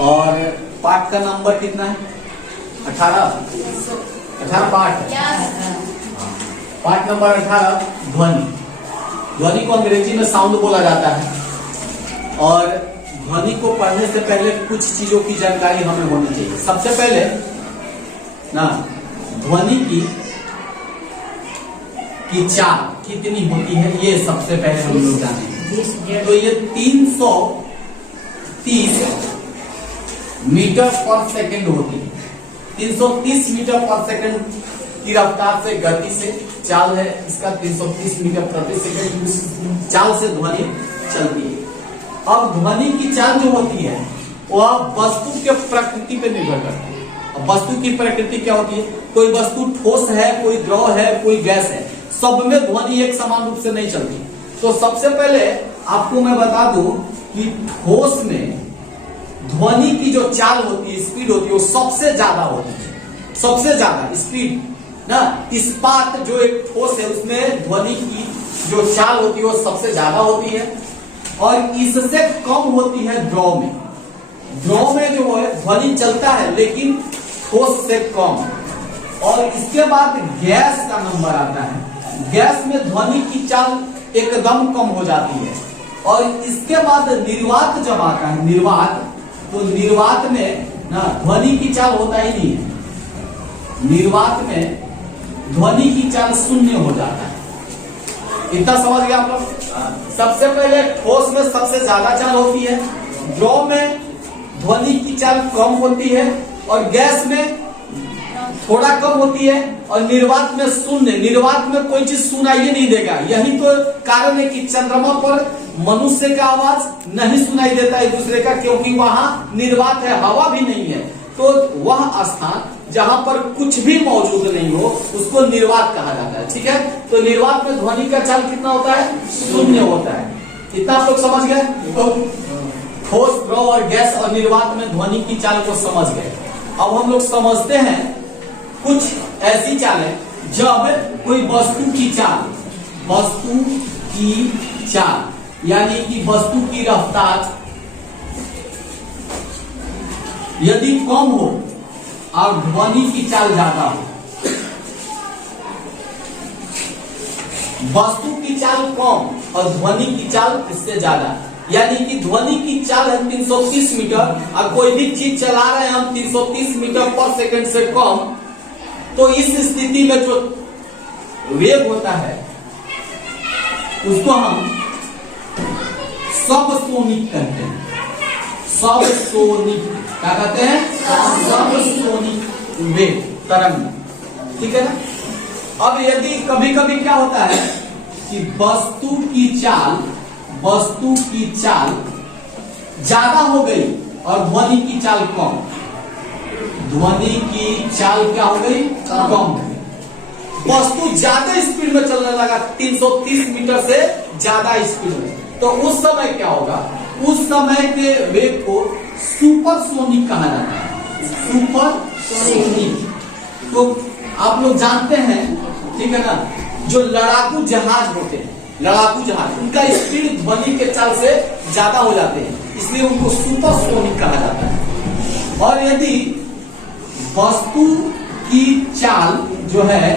और पार्ट का नंबर कितना है? 18 पार्ट है। पार्ट नंबर 18 ध्वनि। ध्वनि को अंग्रेजी में साउंड बोला जाता है। और ध्वनि को पढ़ने से पहले कुछ चीजों की जानकारी हमें होनी चाहिए। सबसे पहले ना ध्वनि की चाल कितनी होती है ये सबसे पहले हम लोग जानेंगे। तो ये 330 मीटर पर सेकंड होती है। 330 मीटर पर सेकंड की रफ्तार से, गति से चाल है इसका 330 मीटर प्रति सेकंड चाल से ध्वनि चलती है। अब ध्वनि की चाल जो होती है वह वस्तु के प्रकृति पे निर्भर करती है। अब वस्तु की प्रकृति क्या होती है? कोई वस्तु ठोस है, कोई द्रव है, कोई गैस है, सब में ध्वनि एक समान रूप से नहीं चलती। तो सबसे पहले आपको मैं बता दूं कि ठोस में ध्वनि की जो चाल होती है, स्पीड होती है, वो सबसे ज्यादा होती है। सबसे ज्यादा स्पीड ना, इस्पात जो एक ठोस है उसमें ध्वनि की जो चाल होती है वो सबसे ज्यादा होती है। और इससे कम होती है द्रव में। द्रव में जो है ध्वनि चलता है लेकिन ठोस से कम। और इसके बाद गैस का नंबर आता है। गैस में ध्वनि की चाल एकदम कम हो जाती है। और इसके बाद निर्वात जब आता है, निर्वात, तो निर्वात में ना ध्वनि की चाल होता ही नहीं है। निर्वात में ध्वनि की चाल शून्य हो जाता है। इतना समझ गया आप लोग? सबसे पहले ठोस में सबसे ज्यादा चाल होती है, द्रव में ध्वनि की चाल कम होती है, और गैस में थोड़ा कम होती है, और निर्वात में शून्य। निर्वात में कोई चीज सुनाई नहीं देगा। यही तो कारण है कि चंद्रमा पर मनुष्य का आवाज नहीं सुनाई देता एक दूसरे का, क्योंकि वहां निर्वात है, हवा भी नहीं है। तो वह स्थान जहां पर कुछ भी मौजूद नहीं हो उसको निर्वात कहा जाता है। ठीक है, तो निर्वात में ध्वनि का चाल कितना होता है? शून्य होता है। इतना आप लोग समझ गए? ठोस, द्रव और गैस और निर्वात में ध्वनि की चाल को समझ गए। अब हम लोग समझते हैं कुछ ऐसी चालें जब कोई वस्तु की चाल यानी कि वस्तु की रफ्तार यदि कम हो और ध्वनि की चाल ज्यादा हो। वस्तु की चाल कम और ध्वनि की चाल इससे ज्यादा, यानी कि ध्वनि की चाल है 330 मीटर और कोई भी चीज चला रहे हैं हम 330 मीटर पर सेकंड से कम, तो इस स्थिति में जो वेग होता है उसको हम सबसोनिक कहते हैं। सबसोनिक क्या कहते हैं? सबसोनिक वेग, तरंग। ठीक है ना? अब यदि कभी कभी क्या होता है कि वस्तु की चाल ज्यादा हो गई और ध्वनि की चाल कम। ध्वनि की चाल क्या हो गई? कम हो गई। वस्तु ज्यादा स्पीड में चलने लगा, 330 मीटर से ज्यादा स्पीड में, तो उस समय क्या होगा? उस समय के वेग को सुपरसोनिक कहा जाता है। सुपरसोनिक। तो आप लोग जानते हैं, ठीक है ना, जो लड़ाकू जहाज होते हैं, लड़ाकू जहाज, उनका स्पीड ध्वनि के चाल से ज्यादा हो जाते हैं, इसलिए उनको सुपरसोनिक कहा जाता है। और यदि वस्तु की चाल जो है,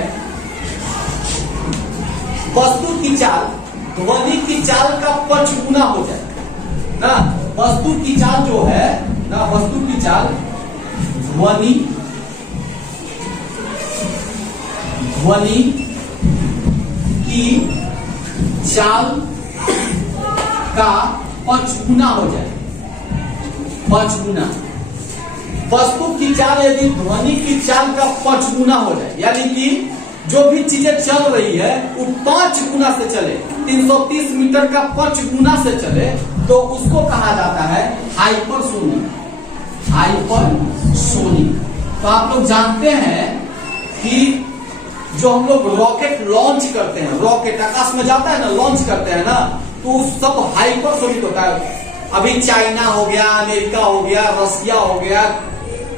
वस्तु की चाल ध्वनि की चाल का 5 गुना हो जाए ना, वस्तु की चाल जो है ना, वस्तु की चाल ध्वनि की चाल का 5 गुना हो जाए, 5 गुना। वस्तु की चाल यदि ध्वनि की चाल का 5 गुना हो जाए, यानी कि जो भी चीजें चल रही है वो 5 गुना से चले, 330 मीटर का 5 गुना से चले, तो उसको कहा जाता है हाइपरसोनिक। हाइपरसोनिक। तो आप लोग जानते हैं कि जो हम लोग रॉकेट लॉन्च करते हैं, रॉकेट आकाश में जाता है ना, लॉन्च करते हैं ना, तो सब हाइपरसोनिक होता है। अभी चाइना हो गया, अमेरिका हो गया, रसिया हो गया,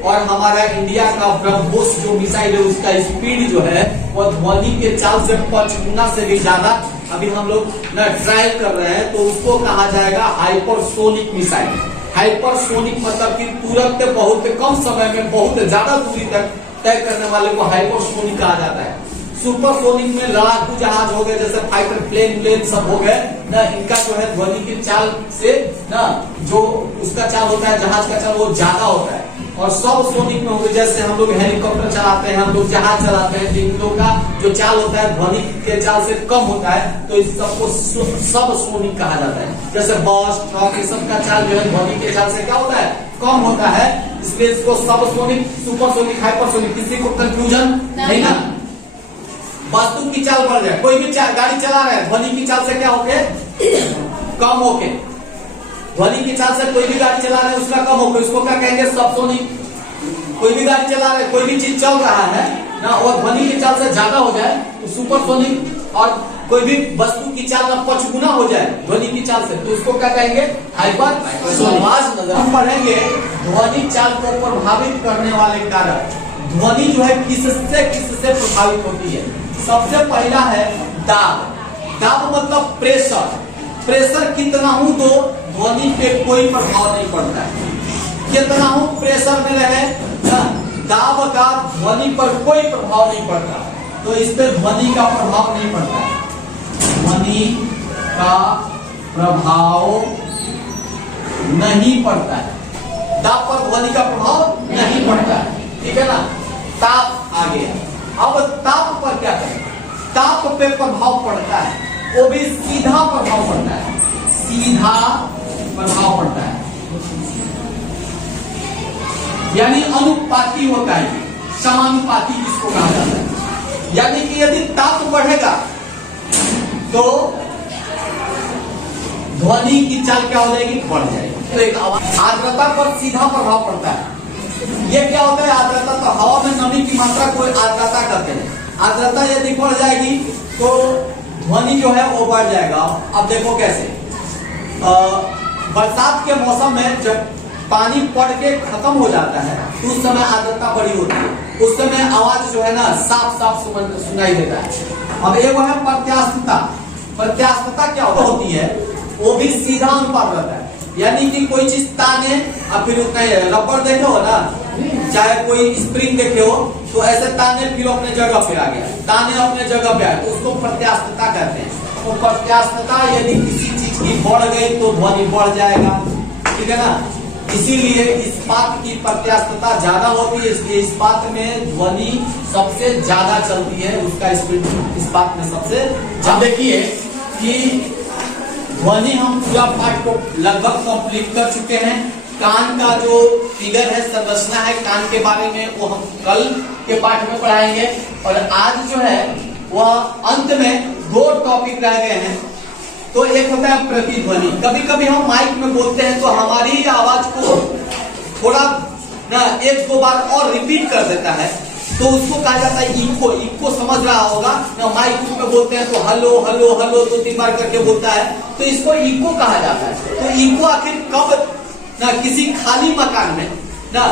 और हमारा इंडिया का ब्रह्मोस जो मिसाइल है उसका स्पीड जो है वो ध्वनि के चाल से 5 गुना से भी ज्यादा अभी हम लोग ना ट्रायल कर रहे हैं, तो उसको कहा जाएगा हाइपरसोनिक मिसाइल। हाइपरसोनिक मतलब कि तुरंत बहुत कम समय में बहुत ज्यादा दूरी तक तय करने वाले को हाइपरसोनिक कहा जाता है। सुपरसोनिक में लड़ाकू जहाज हो गए, जैसे फाइटर प्लेन सब हो गए ना, इनका जो है ध्वनि की चाल से ना जो उसका चाल होता है, जहाज का चाल वो ज्यादा होता है। और सब सोनिक में हो गए, जैसे हम लोग हेलीकॉप्टर चलाते हैं, हम लोग जहाज चलाते हैं, इन लोग का जो चाल होता है ध्वनि के चाल से कम होता है, तो इस सबको सब सोनिक कहा जाता है। जैसे बस ट्रक ये सब का चाल जो है ध्वनि के चाल से क्या होता है, कम होता है, इसलिए इसको सब सोनिक, सुपरसोनिक, हाइपरसोनिक, किसी को कंफ्यूजन नहीं ना। वस्तु की चाल बढ़ जाए, कोई भी गाड़ी चला रहा है ध्वनि की चाल से क्या होके कम होके, ध्वनि की चाल से कोई भी गाड़ी चला रहा है उसका कम होके, उसको क्या कहेंगे, सबसोनिक। कोई भी गाड़ी चला रहा है, कोई भी चीज चल रहा है ना, और ध्वनि की चाल से ज्यादा हो जाए तो सुपरसोनिक। और कोई भी वस्तु की चाल 5 गुना हो जाए ध्वनि की चाल से, तो उसको क्या कहेंगे, हाइपरसोनिक। आज हम पढ़ेंगे ध्वनि चाल को प्रभावित करने वाले कारक। ध्वनि जो है किससे प्रभावित होती है। सबसे पहला है दाब। दाब मतलब प्रेशर। प्रेशर कितना हूं तो ध्वनि पे कोई प्रभाव नहीं पड़ता है। कितना हूं प्रेशर में रहे ना, दाब का ध्वनि पर कोई प्रभाव नहीं पड़ता, तो इस पे ध्वनि का प्रभाव नहीं पड़ता है। ध्वनि का प्रभाव नहीं पड़ता है, दाब पर ध्वनि का प्रभाव नहीं पड़ता है, ठीक है ना। ताप आ गया, अब ताप पर क्या करें, ताप पे प्रभाव पड़ता है, वो भी सीधा प्रभाव पड़ता है, सीधा प्रभाव पड़ता है, यानी अनुपाती होता है, समानुपाती जिसको कहा जाता है। यानी कि यदि ताप बढ़ेगा तो ध्वनि की चाल क्या हो जाएगी, बढ़ जाएगी। तो एक आर्द्रता पर सीधा प्रभाव पड़ता है। ये क्या होता है आर्द्रता, तो हवा में नमी की मात्रा को आर्द्रता कहते हैं। आर्द्रता यदि बढ़ जाएगी तो ध्वनि जो है वो बढ़ जाएगा। अब देखो कैसे, बरसात के मौसम में जब पानी पड़ के खत्म हो जाता है तो उस समय आर्द्रता बड़ी होती है, उस समय आवाज जो है ना साफ साफ सुनाई देता है। अब ये वो है प्रत्यास्थता। प्रत्यास्थता क्या होती है, वो भी सीधा अनुपात रहता है, यानी कि कोई चीज ताने, अब फिर उतना रबर देखे हो ना, चाहे कोई स्प्रिंग देखे हो, तो ऐसे ताने फिर अपने जगह पे आ गया, ताने अपने जगह पे आए, तो उसको प्रत्यास्थता कहते हैं। तो प्रत्यास्थता यदि किसी चीज की बढ़ गई तो ध्वनि बढ़ जाएगा, ठीक है ना। इसीलिए इस्पात की प्रत्यास्थता ज्यादा होती है, इसलिए इस्पात में ध्वनि सबसे ज्यादा चलती है, उसका स्पीड इस्पात में सबसे ज्यादा। देखिए कि ध्वनि हम पूरा पाठ को लगभग कंप्लीट कर चुके हैं। कान का जो फिगर है, संरचना है कान के बारे में, वो हम कल के पाठ में पढ़ाएंगे। और आज जो है वह अंत में 2 टॉपिक रह गए हैं। तो एक होता है प्रतिध्वनि। कभी कभी हम माइक में बोलते हैं तो हमारी आवाज को थोड़ा ना 1-2 बार और रिपीट कर देता है, तो उसको कहा जाता है इको। इको समझ रहा होगा ना, माइक में बोलते हैं तो हेलो हेलो हेलो 2-3 बार करके बोलता है, तो इसको इको कहा जाता है। तो इको आखिर कब ना, किसी खाली मकान में ना,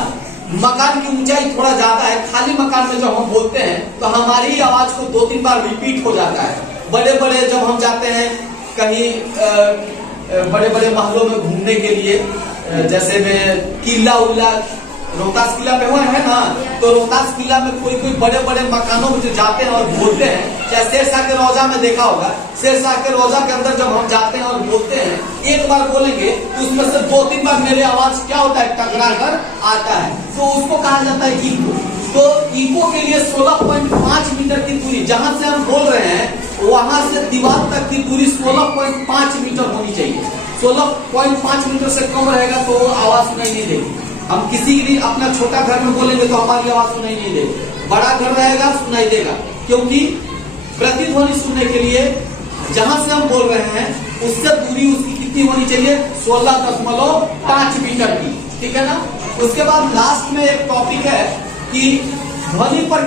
मकान की ऊंचाई थोड़ा ज्यादा है, खाली मकान में जब हम बोलते हैं तो हमारी आवाज को 2-3 बार रिपीट हो जाता है। बड़े बड़े जब हम जाते हैं कहीं बड़े बड़े महलों में घूमने के लिए, जैसे में किला उला, रोहतास किला पे हुआ है ना, तो रोहतास किला में कोई कोई बड़े बड़े मकानों में जो जाते हैं और बोलते हैं, चाहे शेरशाह के रोजा में देखा होगा, शेरशाह के रोजा के अंदर जब हम जाते हैं और बोलते हैं, एक बार बोलेंगे तो उसमें से 2-3 बार मेरे आवाज क्या होता है, टकरा कर आता है, तो उसको कहा जाता है इको। तो इको के लिए 16.5 मीटर की दूरी, जहां से हम बोल रहे हैं वहां से दीवार तक की दूरी 16.5 मीटर होनी चाहिए। 16.5 मीटर से कम रहेगा तो आवाज सुनाई नहीं देगी। हम किसी भी अपना छोटा घर में बोलेंगे तो हमारी आवाज सुनाई नहीं देगी, बड़ा घर रहेगा सुनाई देगा, क्योंकि प्रतिध्वनि सुनने के लिए जहां से हम बोल रहे हैं उससे दूरी उसकी कितनी होनी चाहिए, 16.5 मीटर की, ठीक है ना। उसके बाद लास्ट में एक टॉपिक है कि ध्वनि पर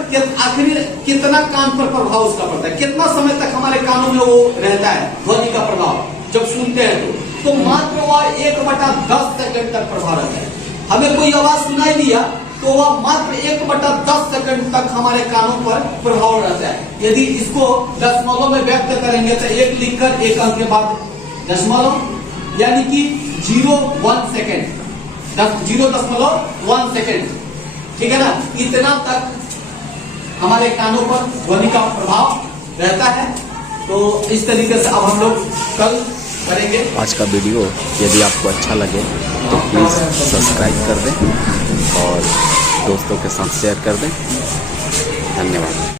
आखिर कितना कान पर प्रभाव उसका पड़ता है, कितना समय तक हमारे कानों में वो रहता है ध्वनि का प्रभाव जब सुनते हैं तो मात्र वह 1/10 सेकंड तक प्रभाव रहता है। हमें कोई आवाज सुनाई दिया तो वह मात्र 1/10 सेकंड तक हमारे कानों पर प्रभाव रहता है। यदि इसको दशमलव में व्यक्त करेंगे तो 1 लिखकर 1 अंक के बाद दशमलव, यानी कि 0.1 सेकंड, 0.1 सेकेंड, ठीक है ना। इतना तक हमारे कानों पर ध्वनि का प्रभाव रहता है। तो इस तरीके से अब हम लोग कल करेंगे। आज का वीडियो यदि आपको अच्छा लगे तो प्लीज़ सब्सक्राइब कर दें और दोस्तों के साथ शेयर कर दें। धन्यवाद।